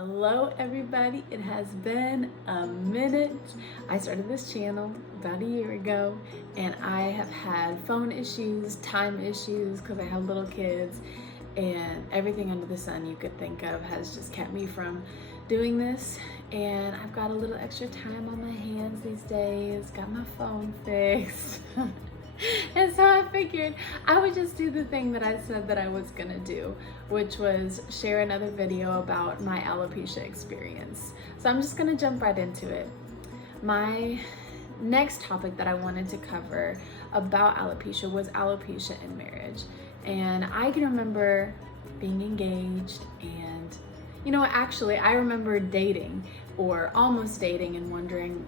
Hello everybody, it has been a minute. I started this channel about a year ago and I have had phone issues, time issues because I have little kids, and everything under the sun you could think of has just kept me from doing this. And I've got a little extra time on my hands these days, got my phone fixed. And so I figured I would just do the thing that I said that I was gonna do, which was share another video about my alopecia experience. So I'm just gonna jump right into it. My next topic that I wanted to cover about alopecia was alopecia in marriage. And I can remember being engaged and, actually I remember dating or almost dating and wondering,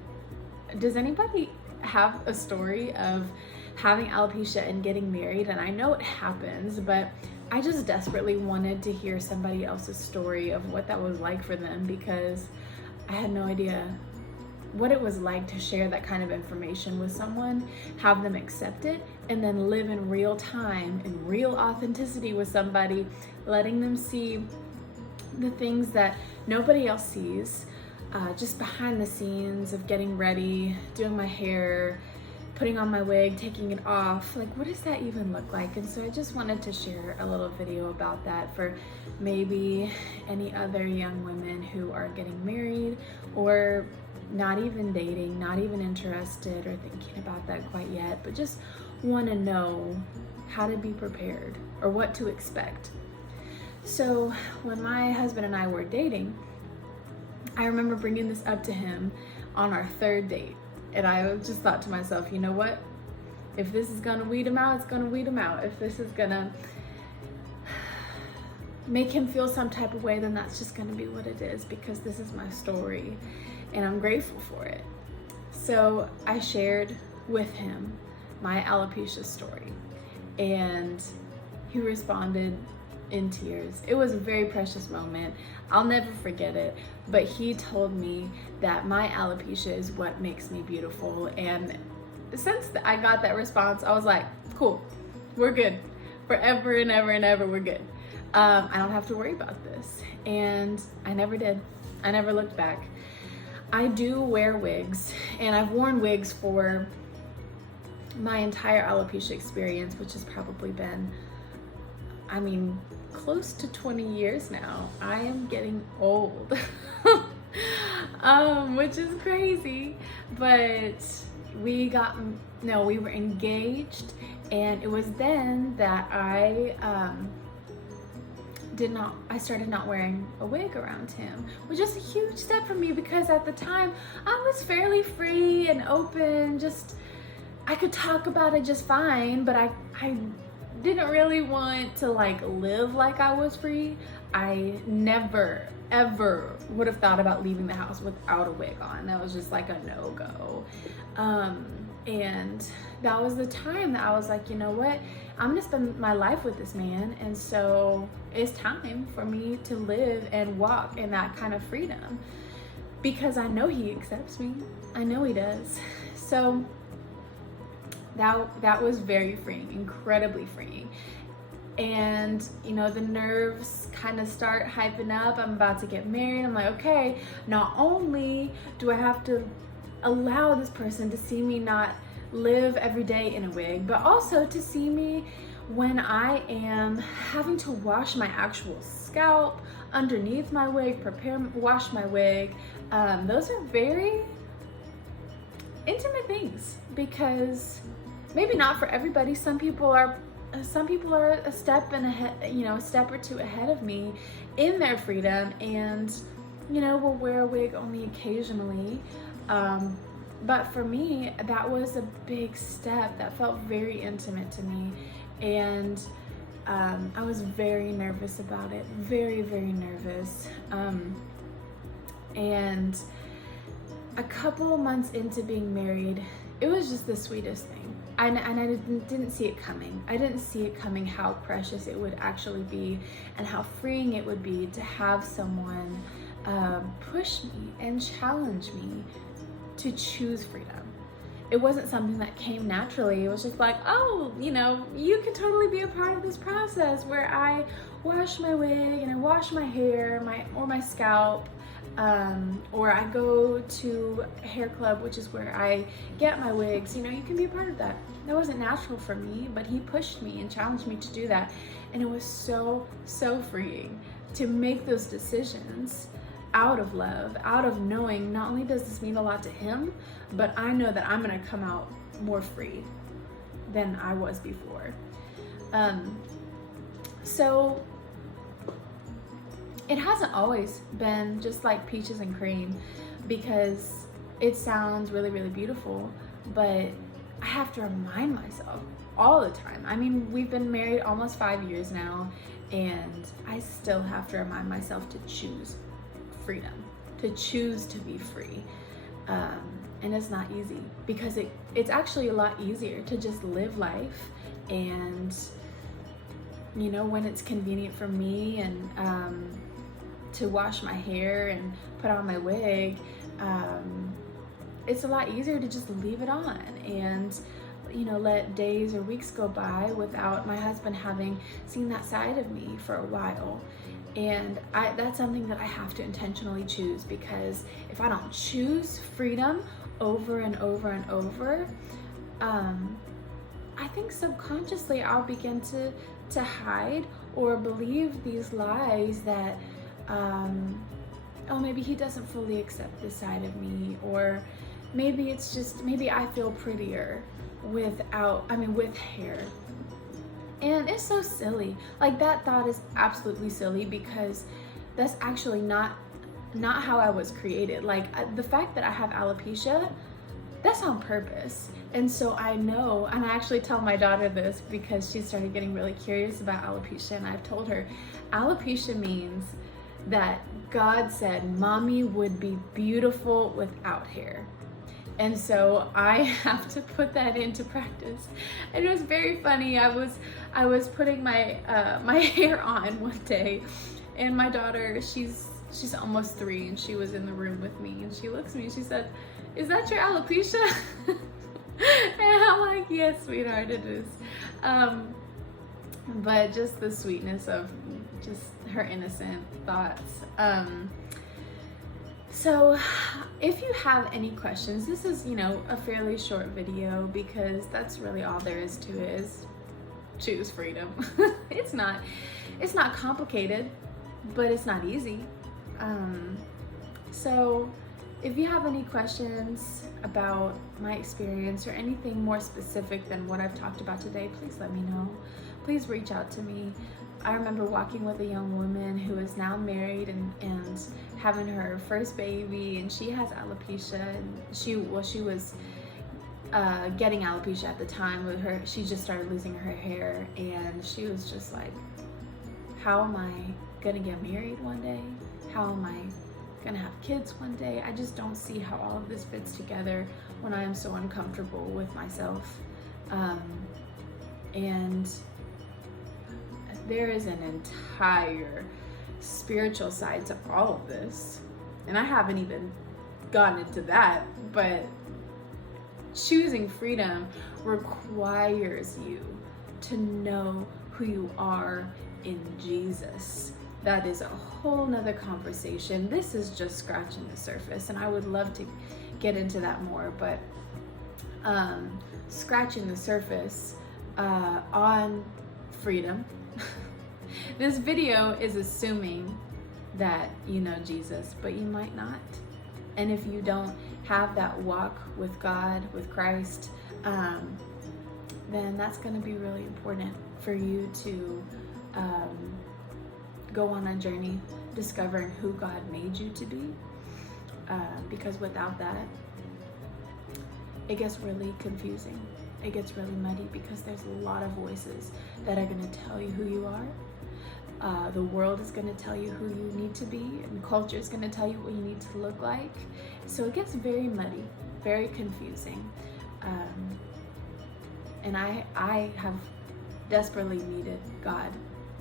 does anybody have a story of having alopecia and getting married? And I know it happens, but I just desperately wanted to hear somebody else's story of what that was like for them, because I had no idea what it was like to share that kind of information with someone, have them accept it, and then live in real time, in real authenticity with somebody, letting them see the things that nobody else sees, just behind the scenes of getting ready, doing my hair, putting on my wig, taking it off. Like, what does that even look like? And so I just wanted to share a little video about that for maybe any other young women who are getting married or not even dating, not even interested or thinking about that quite yet, but just want to know how to be prepared or what to expect. So when my husband and I were dating, I remember bringing this up to him on our third date. And I just thought to myself, you know what? If this is gonna weed him out, it's gonna weed him out. If this is gonna make him feel some type of way, then that's just gonna be what it is, because this is my story and I'm grateful for it. So I shared with him my alopecia story and he responded in tears. It was a very precious moment. I'll never forget it, but he told me that my alopecia is what makes me beautiful. And since I got that response, I was like, cool, we're good. Forever and ever and ever, we're good. I don't have to worry about this. And I never did. I never looked back. I do wear wigs, and I've worn wigs for my entire alopecia experience, which has probably been, close to 20 years now. I am getting old, which is crazy, but we were engaged, and it was then that I started not wearing a wig around him, which is a huge step for me, because at the time I was fairly free and open, I could talk about it just fine, but I didn't really want to live like I was free. I never ever would have thought about leaving the house without a wig on. That was just like a no-go. And that was the time that I was like, you know what? I'm gonna spend my life with this man, and so it's time for me to live and walk in that kind of freedom, because I know he accepts me. I know he does. So that was very freeing, incredibly freeing. And the nerves kind of start hyping up. I'm about to get married. I'm like, okay, not only do I have to allow this person to see me not live every day in a wig, but also to see me when I am having to wash my actual scalp underneath my wig, wash my wig. Those are very intimate things, because maybe not for everybody. Some people are a step a step or two ahead of me in their freedom, and will wear a wig only occasionally. But for me, that was a big step that felt very intimate to me, and I was very nervous about it, very, very nervous. And a couple months into being married, it was just the sweetest thing. And I didn't see it coming. I didn't see it coming how precious it would actually be, and how freeing it would be to have someone push me and challenge me to choose freedom. it wasn't something that came naturally. It was just like, oh, you know, you could totally be a part of this process where I wash my wig and I wash my hair, or my scalp, or I go to a hair club, which is where I get my wigs. You know, you can be a part of that. That wasn't natural for me, but he pushed me and challenged me to do that. And it was so, so freeing to make those decisions out of love, out of knowing not only does this mean a lot to him, but I know that I'm gonna come out more free than I was before. So it hasn't always been just like peaches and cream, because it sounds really, really beautiful, but I have to remind myself all the time. I mean, we've been married almost 5 years now, and I still have to remind myself to choose freedom, to choose to be free. And it's not easy, because it's actually a lot easier to just live life, and you know, when it's convenient for me, and to wash my hair and put on my wig, it's a lot easier to just leave it on and, you know, let days or weeks go by without my husband having seen that side of me for a while. And that's something that I have to intentionally choose, because if I don't choose freedom over and over and over, I think subconsciously I'll begin to hide or believe these lies that, oh, maybe he doesn't fully accept this side of me, or maybe it's just, maybe I feel prettier with hair. And it's so silly. Like, that thought is absolutely silly, because that's actually not how I was created. Like, the fact that I have alopecia, that's on purpose. And so I know, and I actually tell my daughter this because she started getting really curious about alopecia, and I've told her, alopecia means that God said mommy would be beautiful without hair. And so I have to put that into practice. And it was very funny. I was putting my my hair on one day, and my daughter, she's almost 3, and she was in the room with me, and she looks at me and she said, "Is that your alopecia?" And I'm like, "Yes, sweetheart, it is." But just the sweetness of just her innocent thoughts. So if you have any questions, this is, you know, a fairly short video, because that's really all there is to it, is choose freedom. It's not complicated, but it's not easy. So if you have any questions about my experience or anything more specific than what I've talked about today, please let me know. Please reach out to me. I remember walking with a young woman who is now married and having her first baby, and she has alopecia, and she was getting alopecia at the time. She just started losing her hair, and she was just like, how am I gonna get married one day? How am I gonna have kids one day? I just don't see how all of this fits together when I am so uncomfortable with myself. And there is an entire spiritual side to all of this, and I haven't even gotten into that, but choosing freedom requires you to know who you are in Jesus. That is a whole nother conversation. This is just scratching the surface, and I would love to get into that more, but scratching the surface on freedom. This video is assuming that you know Jesus, but you might not. And if you don't have that walk with God, with Christ, then that's going to be really important for you to go on a journey discovering who God made you to be. Because without that, it gets really confusing. It gets really muddy, because there's a lot of voices that are going to tell you who you are. The world is going to tell you who you need to be, and culture is going to tell you what you need to look like. So it gets very muddy, very confusing. And I have desperately needed God.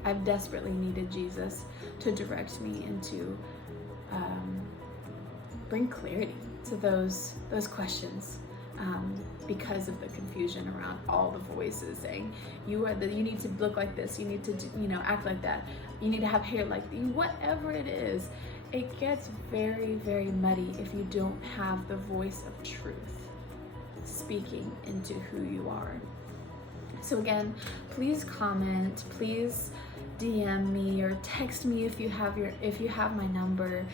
I've desperately needed Jesus to direct me and to bring clarity to those questions. because of the confusion around all the voices saying you need to look like this, you need to act like that, you need to have hair like whatever it is. It gets very, very muddy if you don't have the voice of truth speaking into who you are. So again, please comment, please DM me or text me if you have my number.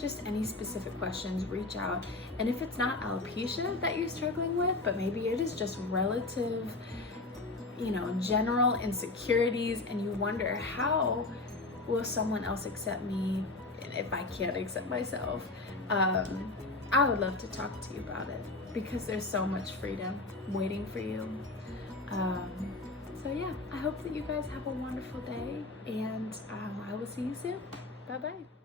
Just any specific questions, reach out. And if it's not alopecia that you're struggling with, but maybe it is just relative, general insecurities, and you wonder, how will someone else accept me if I can't accept myself? I would love to talk to you about it, because there's so much freedom waiting for you. So yeah, I hope that you guys have a wonderful day, and I will see you soon. Bye-bye.